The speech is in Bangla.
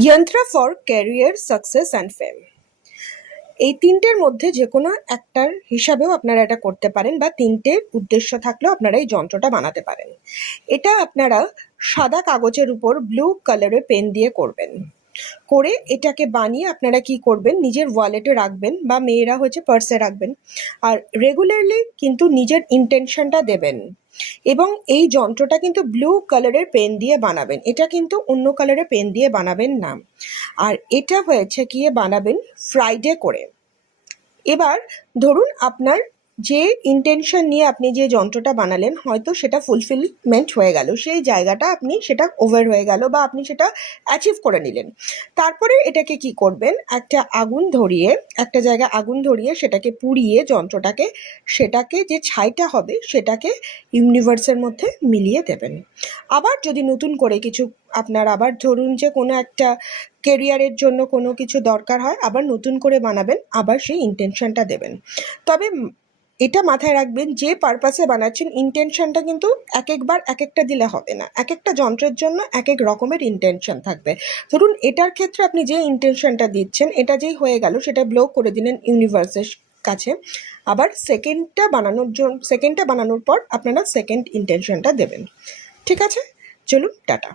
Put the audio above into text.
যন্ত্র ফর ক্যারিয়ার সাকসেস অ্যান্ড ফেম। এই তিনটের মধ্যে যে কোনো একটার হিসাবেও আপনারা এটা করতে পারেন, বা তিনটে উদ্দেশ্য থাকলেও আপনারা এই যন্ত্রটা বানাতে পারেন। এটা আপনারা সাদা কাগজের উপর ব্লু কালারের পেন দিয়ে করবেন। করে এটাকে বানিয়ে আপনারা কি করবেন, নিজের ওয়ালেটে রাখবেন, বা মেয়েরা হচ্ছে পার্সে রাখবেন। আর রেগুলারলি কিন্তু নিজের ইন্টেনশনটা দেবেন। এবং এই যন্ত্রটা কিন্তু ব্লু কালারের পেন দিয়ে বানাবেন, এটা কিন্তু অন্য কালারের পেন দিয়ে বানাবেন না। আর এটা হয়েছে গিয়ে বানাবেন ফ্রাইডে করে। এবার ধরুন আপনার যে ইন্টেনশন নিয়ে আপনি যে যন্ত্রটা বানালেন, হয়তো সেটা ফুলফিলমেন্ট হয়ে গেল, সেই জায়গাটা আপনি সেটা ওভার হয়ে গেল, বা আপনি সেটা অ্যাচিভ করে নিলেন। তারপরে এটাকে কি করবেন, একটা জায়গায় আগুন ধরিয়ে সেটাকে পুড়িয়ে যন্ত্রটাকে, সেটাকে যে ছাইটা হবে সেটাকে ইউনিভার্সের মধ্যে মিলিয়ে দেবেন। আবার যদি নতুন করে কিছু আপনার, আবার ধরুন যে কোনো একটা কেরিয়ারের জন্য কোনো কিছু দরকার হয়, আবার নতুন করে বানাবেন, আবার সেই ইন্টেনশনটা দেবেন। তবে এটা মাথায় রাখবেন, যে পারপাসে বানাচ্ছেন ইন্টেনশনটা কিন্তু এক একবার এক একটা দিলে হবে না, এক একটা যন্ত্রের জন্য এক এক রকমের ইন্টেনশন থাকবে। ধরুন এটার ক্ষেত্রে আপনি যে ইন্টেনশনটা দিচ্ছেন, এটা যেই হয়ে গেল সেটা ব্লক করে দিলেন ইউনিভার্সের কাছে। আবার সেকেন্ডটা বানানোর পর আপনারা সেকেন্ড ইন্টেনশনটা দেবেন। ঠিক আছে, চলুন টাটা।